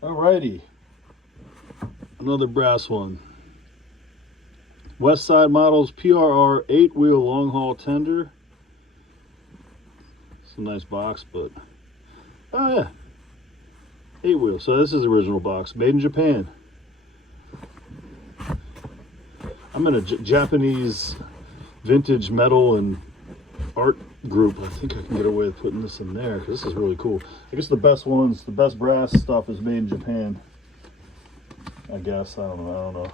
Alrighty, another brass one. Westside Models PRR 8-wheel long haul tender. It's a nice box, but oh yeah, 8-wheel. So this is the original box, made in Japan. I'm in a Japanese vintage metal and art group. I think I can get away with putting this in there because this is really cool. I guess the best brass stuff is made in Japan. I guess, I don't know.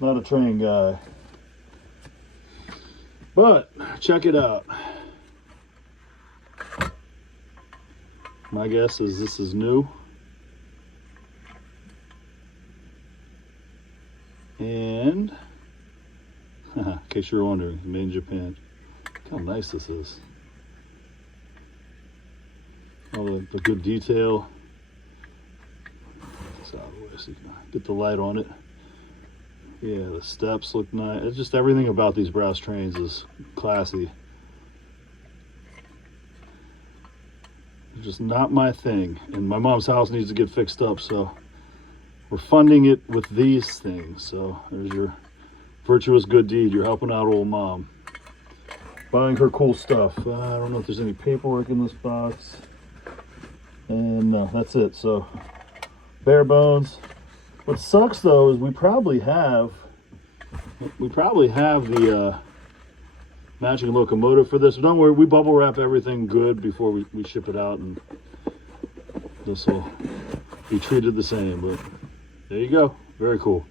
Not a trained guy. But check it out. My guess is this is new. And in case you're wondering, made in Japan. Look how nice this is. All the good detail. It's out of the way so you can get the light on it. Yeah, the steps look nice. It's just everything about these brass trains is classy. It's just not my thing. And my mom's house needs to get fixed up, so we're funding it with these things. So there's your virtuous good deed. You're helping out old mom. Buying her cool stuff. I don't know if there's any paperwork in this box. And no, that's it. So bare bones. What sucks though is we probably have the matching locomotive for this. But don't worry, we bubble wrap everything good before we ship it out, and this will be treated the same. But there you go. Very cool.